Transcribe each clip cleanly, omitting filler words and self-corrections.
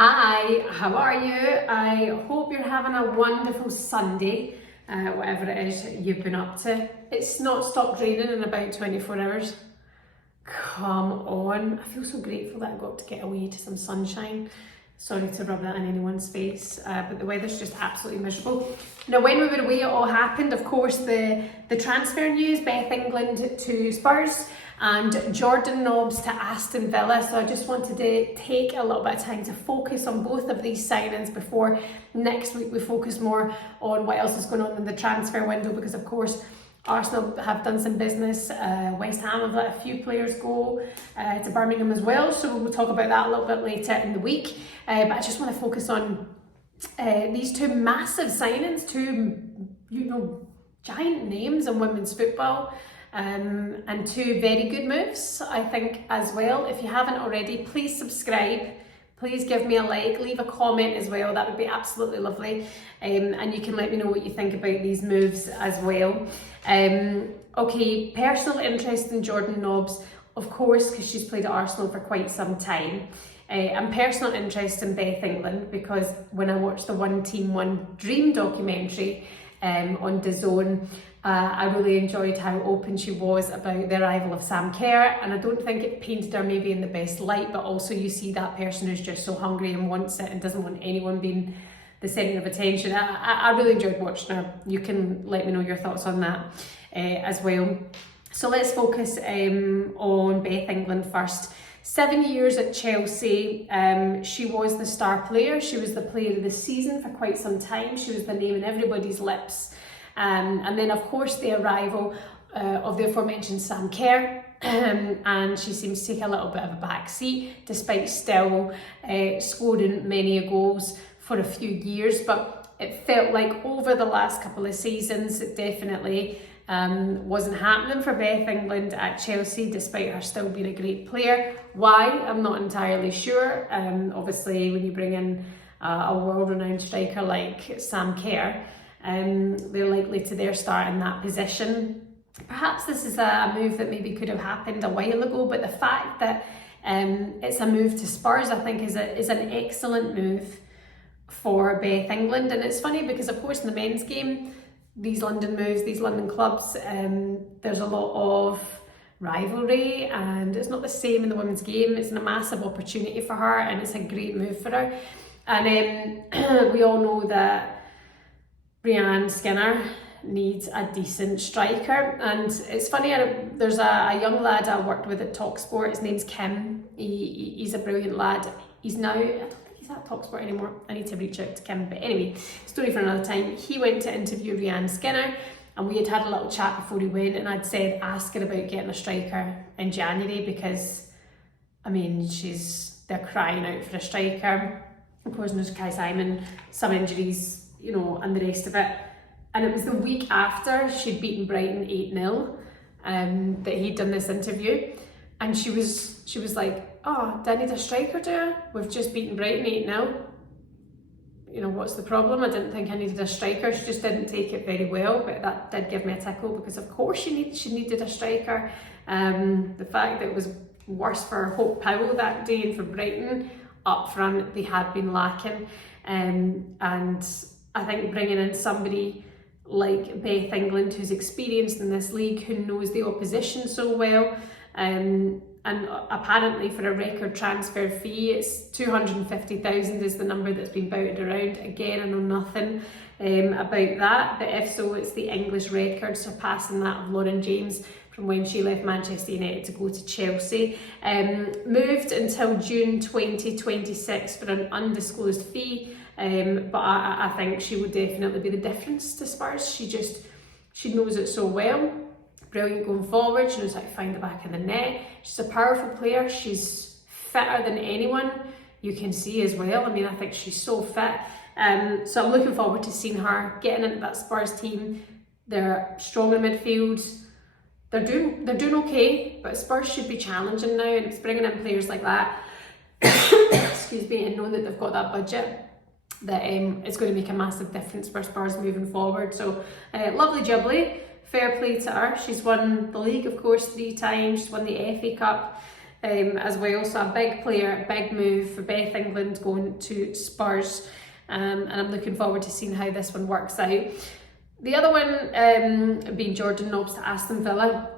Hi, how are you? I hope you're having a wonderful Sunday, whatever it is you've been up to. It's not stopped raining in about 24 hours. Come on, I feel so grateful that I got to get away to some sunshine. Sorry to rub that in anyone's face, but the weather's just absolutely miserable. Now, when we were away, it all happened. Of course, the transfer news, Beth England to Spurs and Jordan Nobbs to Aston Villa. So I just wanted to take a little bit of time to focus on both of these signings before next week we focus more on what else is going on in the transfer window, because of course Arsenal have done some business, West Ham have let a few players go to Birmingham as well, so we'll talk about that a little bit later in the week. But I just want to focus on these two massive signings, two giant names in women's football, and two very good moves, I think, as well. If you haven't already, please subscribe. Please give me a like, leave a comment as well, that would be absolutely lovely. And you can let me know what you think about these moves as well. Okay, personal interest in Jordan Nobbs, of course, because she's played at Arsenal for quite some time. And personal interest in Beth England, because when I watched the One Team One Dream documentary on DAZN, I really enjoyed how open she was about the arrival of Sam Kerr, and I don't think it painted her maybe in the best light, but also you see that person who's just so hungry and wants it and doesn't want anyone being the centre of attention. I really enjoyed watching her. You can let me know your thoughts on that as well. So let's focus on Beth England first. 7 years at Chelsea, she was the star player. She was the player of the season for quite some time. She was the name in everybody's lips. And then of course the arrival of the aforementioned Sam Kerr, and she seems to take a little bit of a back seat despite still scoring many goals for a few years. But it felt like over the last couple of seasons it definitely wasn't happening for Beth England at Chelsea, despite her still being a great player. Why? I'm not entirely sure. Obviously when you bring in a world-renowned striker like Sam Kerr, they're likely to their start in that position. Perhaps this is a move that maybe could have happened a while ago, but the fact that it's a move to Spurs, I think, is an excellent move for Beth England. And it's funny because of course in the men's game, these London moves, these London clubs, there's a lot of rivalry, and it's not the same in the women's game. It's a massive opportunity for her, and it's a great move for her. And we all know that Brianne Skinner needs a decent striker, and it's funny, there's a young lad I worked with at TalkSport. His name's Kim. He's a brilliant lad. He's now, I don't think he's at TalkSport anymore. I need to reach out to Kim, but anyway, story for another time. He went to interview Brianne Skinner, and we had a little chat before he went, and I'd said ask her about getting a striker in January, because I mean they're crying out for a striker. Of course there's Kai Simon, some injuries, and the rest of it. And it was the week after she'd beaten Brighton 8-0 that he'd done this interview, and she was like, oh, do I need a striker, do? We've just beaten Brighton 8-0. What's the problem? I didn't think I needed a striker. She just didn't take it very well, but that did give me a tickle, because of course she needed a striker. The fact that it was worse for Hope Powell that day and for Brighton up front, they had been lacking. And I think bringing in somebody like Beth England, who's experienced in this league, who knows the opposition so well, and apparently for a record transfer fee, it's 250,000 is the number that's been touted around. Again, I know nothing about that, but if so, it's the English record, surpassing that of Lauren James from when she left Manchester United to go to Chelsea. Moved until June 2026 for an undisclosed fee. But I think she would definitely be the difference to Spurs. She knows it so well. Brilliant going forward. She knows how to find the back of the net. She's a powerful player. She's fitter than anyone you can see as well. I mean, I think she's so fit. So I'm looking forward to seeing her getting into that Spurs team. They're strong in midfield. They're doing okay, but Spurs should be challenging now, and it's bringing in players like that. Excuse me, and knowing that they've got that budget, that it's going to make a massive difference for Spurs moving forward. So lovely jubbly, fair play to her. She's won the league, of course, 3 times. She's won the FA Cup. as well. So a big player, a big move for Beth England going to Spurs, and I'm looking forward to seeing how this one works out. The other one being Jordan Nobbs to Aston Villa.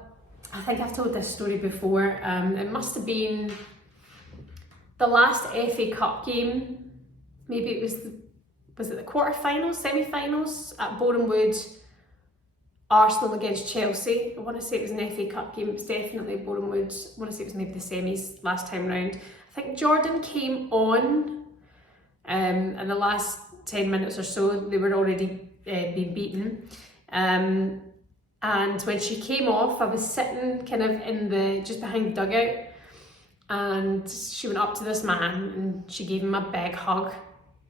I think I've told this story before. It must have been the last FA Cup game. Maybe it was it the quarterfinals, semi-finals at Boreham Wood, Arsenal against Chelsea. I want to say it was an FA Cup game. It was definitely Boreham Wood. I want to say it was maybe the semis last time round. I think Jordan came on in the last 10 minutes or so. They were already being beaten. And when she came off, I was sitting kind of just behind the dugout, and she went up to this man and she gave him a big hug.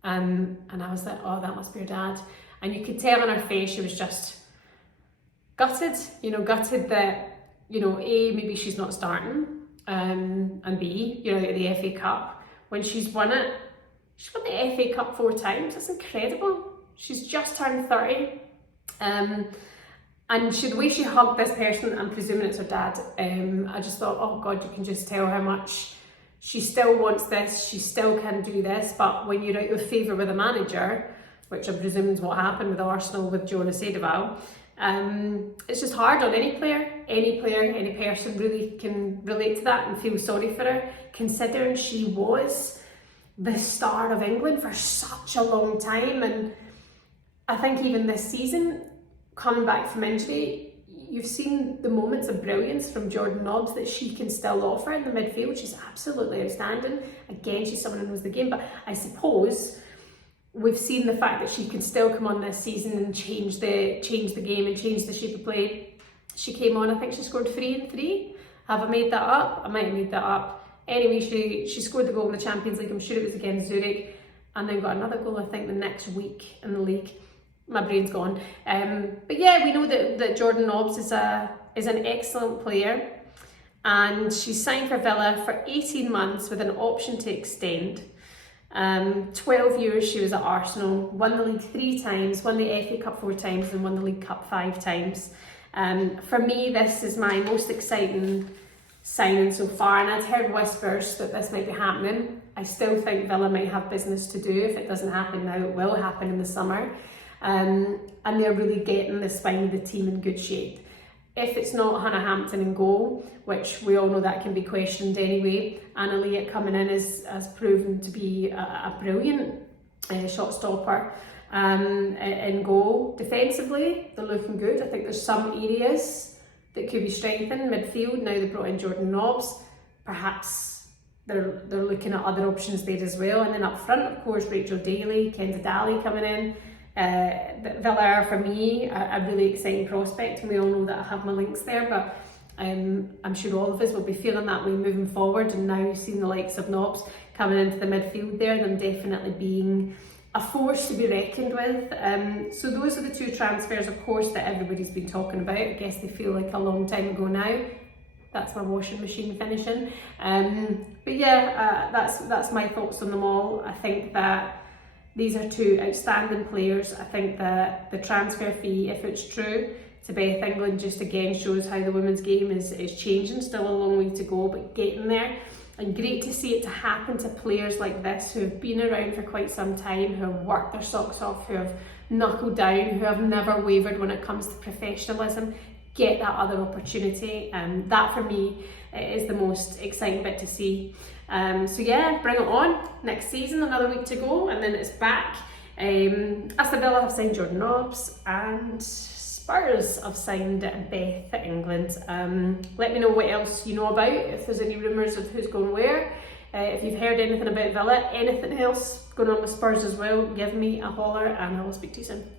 And I was like, oh, that must be her dad. And you could tell on her face she was just gutted, gutted that, A, maybe she's not starting, and B, the FA Cup, when she's won it. She's won the FA Cup 4 times. That's incredible. She's just turned 30. And the way she hugged this person, I'm presuming it's her dad, I just thought, oh God, you can just tell how much she still wants this, she still can do this, but when you're out of favour with a manager, which I presume is what happened with Arsenal with Jonas Eidevall, it's just hard on any player, any person really can relate to that and feel sorry for her, considering she was the star of England for such a long time. And I think even this season, coming back from injury, you've seen the moments of brilliance from Jordan Nobbs that she can still offer in the midfield. She's absolutely outstanding. Again, she's someone who knows the game, but I suppose we've seen the fact that she can still come on this season and change the game and change the shape of play. She came on, I think she scored 3 in 3. Have I made that up? I might have made that up. Anyway, she scored the goal in the Champions League. I'm sure it was against Zurich, and then got another goal, I think, the next week in the league. My brain's gone. But yeah, we know that Jordan Nobbs is an excellent player, and she's signed for Villa for 18 months with an option to extend. 12 years she was at Arsenal, won the league 3 times, won the FA Cup 4 times, and won the League Cup 5 times. For me, this is my most exciting signing so far, and I'd heard whispers that this might be happening. I still think Villa might have business to do. If it doesn't happen now, it will happen in the summer. And they're really getting the spine of the team in good shape. If it's not Hannah Hampton in goal, which we all know that can be questioned anyway, Anna Leah coming in has proven to be a brilliant shot stopper in goal. Defensively, they're looking good. I think there's some areas that could be strengthened. Midfield, now they've brought in Jordan Nobbs, perhaps they're looking at other options there as well. And then up front, of course, Rachel Daly, Kendra Daly coming in. Villa are, for me, a really exciting prospect, and we all know that I have my links there, but I'm sure all of us will be feeling that way moving forward. And now seeing the likes of Nobbs coming into the midfield there, them definitely being a force to be reckoned with. So those are the 2 transfers, of course, that everybody's been talking about. I guess they feel like a long time ago now. That's my washing machine finishing. But yeah, that's my thoughts on them all. I think that these are 2 outstanding players. I think that the transfer fee, if it's true, to Beth England just again shows how the women's game is changing. Still a long way to go, but getting there. And great to see it to happen to players like this who have been around for quite some time, who have worked their socks off, who have knuckled down, who have never wavered when it comes to professionalism, get that other opportunity. That for me is the most exciting bit to see. So yeah, bring it on. Next season, another week to go, and then it's back. Aston Villa have signed Jordan Nobbs, and Spurs have signed Beth England. Let me know what else you know about, if there's any rumours of who's going where. If you've heard anything about Villa, anything else going on with Spurs as well, give me a holler and I will speak to you soon.